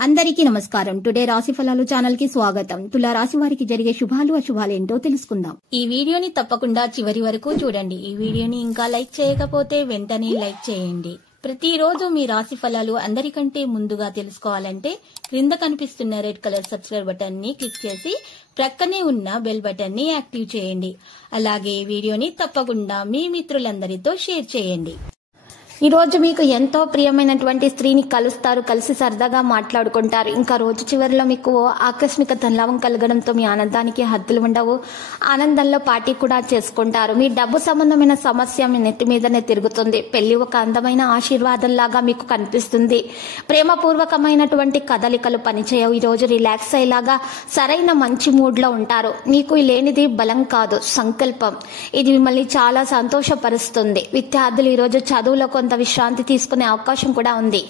అందరికీ నమస్కారం. టుడే రాశి ఫలాలు ఛానల్ కి స్వాగతం. తులా రాశి వారికి జరిగే శుభాలు అశుభాలు ఏంటో తెలుసుకుందాం. ఈ వీడియోని తప్పకుండా చివరి వరకు చూడండి. ఈ వీడియోని ఇంకా లైక్ చేయకపోతే వెంటనే లైక్ చేయండి. ప్రతిరోజు మీ రాశి ఫలాలు అందరికంటే ముందుగా తెలుసుకోవాలంటే క్రింద కనిపిస్తున్న రెడ్ కలర్ సబ్స్క్రైబ్ బటన్ ని క్లిక్ చేసి ప్రక్కనే ఉన్న బెల్ బటన్ ని యాక్టివ్ చేయండి. అలాగే వీడియోని తప్పకుండా మీ మిత్రులందరితో షేర్ చేయండి. ఈ రోజు మీకు ఎంతో ప్రియమైనటువంటి స్త్రీని కలుస్తారు, కలిసి సరదాగా మాట్లాడుకుంటారు. ఇంకా రోజు చివరిలో మీకు ఆకస్మిక ధనలాభం కలగడంతో మీ ఆనందానికి హద్దులు ఉండవు. ఆనందంలో పార్టీ కూడా చేసుకుంటారు. మీ డబ్బు సంబంధమైన సమస్య మీ నెత్తి మీదనే తిరుగుతుంది. పెళ్లి ఒక అందమైన ఆశీర్వాదంలాగా మీకు కనిపిస్తుంది. ప్రేమపూర్వకమైనటువంటి కదలికలు పనిచేయవు. ఈ రోజు రిలాక్స్ అయ్యేలాగా సరైన మంచి మూడ్ లో ఉంటారు. మీకు లేనిది బలం కాదు, సంకల్పం. ఇది మిమ్మల్ని చాలా సంతోషపరుస్తుంది. విద్యార్థులు ఈ రోజు చదువులో కొంత విశ్రాంతి తీసుకునే అవకాశం కూడా ఉంది.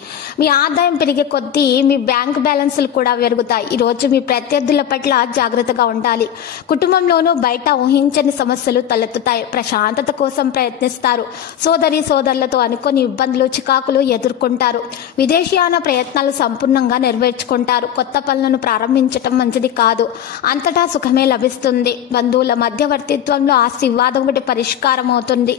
మీ ఆదాయం పెరిగే కొద్దీ మీ బ్యాంక్ బ్యాలెన్సులు కూడా పెరుగుతాయి. ఈ రోజు మీ ప్రత్యర్థుల పట్ల జాగ్రత్తగా ఉండాలి. కుటుంబంలోనూ బయట ఊహించని సమస్యలు తలెత్తుతాయి. ప్రశాంతత కోసం ప్రయత్నిస్తారు. సోదరి సోదరులతో అనుకోని ఇబ్బందులు చికాకులు ఎదుర్కొంటారు. విదేశీయాన ప్రయత్నాలు సంపూర్ణంగా నెరవేర్చుకుంటారు. కొత్త పనులను ప్రారంభించటం మంచిది కాదు. అంతటా సుఖమే లభిస్తుంది. బంధువుల మధ్యవర్తిత్వంలో ఆస్తి వివాదం ఒకటి పరిష్కారం అవుతుంది.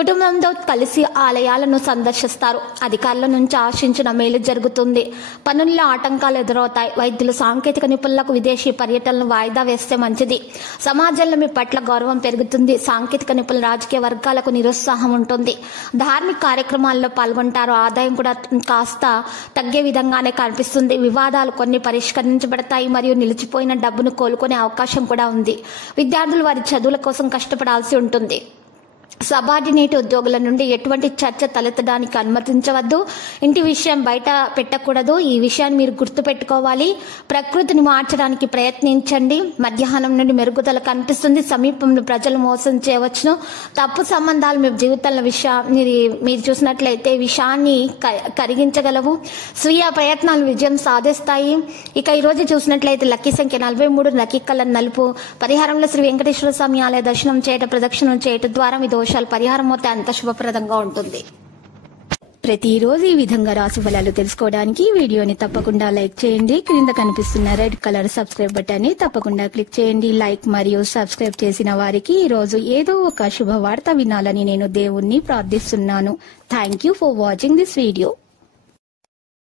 కుటుంబంతో కలిసి ఆలయాలను సందర్శిస్తారు. అధికారుల నుంచి ఆశించిన మేలు జరుగుతుంది. పనుల్లో ఆటంకాలు ఎదురవుతాయి. వైద్యులు సాంకేతిక నిపుణులకు విదేశీ పర్యటనలు వాయిదా వేస్తే మంచిది. సమాజంలో మీ పట్ల గౌరవం పెరుగుతుంది. సాంకేతిక నిపుణుల రాజకీయ వర్గాలకు నిరుత్సాహం ఉంటుంది. ధార్మిక కార్యక్రమాల్లో పాల్గొంటారు. ఆదాయం కూడా కాస్త తగ్గే విధంగానే కనిపిస్తుంది. వివాదాలు కొన్ని పరిష్కరించబడతాయి మరియు నిలిచిపోయిన డబ్బును కోలుకునే అవకాశం కూడా ఉంది. విద్యార్థులు వారి చదువుల కోసం కష్టపడాల్సి ఉంటుంది. సబార్డినేట్ ఉద్యోగుల నుండి ఎటువంటి చర్చ తలెత్తడానికి అనుమతించవద్దు. ఇంటి విషయం బయట పెట్టకూడదు. ఈ విషయాన్ని మీరు గుర్తు పెట్టుకోవాలి. ప్రకృతిని మార్చడానికి ప్రయత్నించండి. మధ్యాహ్నం నుండి మెరుగుదల కనిపిస్తుంది. సమీపంలో ప్రజలు మోసం చేయవచ్చును. తప్పు సంబంధాలు మీ జీవితంలో మీరు చూసినట్లయితే విషయాన్ని కరిగించగలవు. స్వీయ ప్రయత్నాలు విజయం సాధిస్తాయి. ఇక ఈ రోజు చూసినట్లయితే లక్కీ సంఖ్య 43, లక్కీ కలర్ నలుపు. పరిహారంలో శ్రీ వెంకటేశ్వర స్వామి ఆలయ దర్శనం చేయటం, ప్రదక్షిణం చేయటం ద్వారా మీ దోషాలు పరిహారం అవుతే అంత శుభప్రదంగా ఉంటుంది. ప్రతిరోజు ఈ విధంగా రాశి ఫలాలు తెలుసుకోవడానికి వీడియోని తప్పకుండా లైక్ చేయండి. క్రింద కనిపిస్తున్న రెడ్ కలర్ సబ్స్క్రైబ్ బటన్ ని తప్పకుండా క్లిక్ చేయండి. లైక్ మరియు సబ్స్క్రైబ్ చేసిన వారికి ఈ రోజు ఏదో ఒక శుభవార్త వినాలని నేను దేవుణ్ణి ప్రార్థిస్తున్నాను. Thank you for watching this video.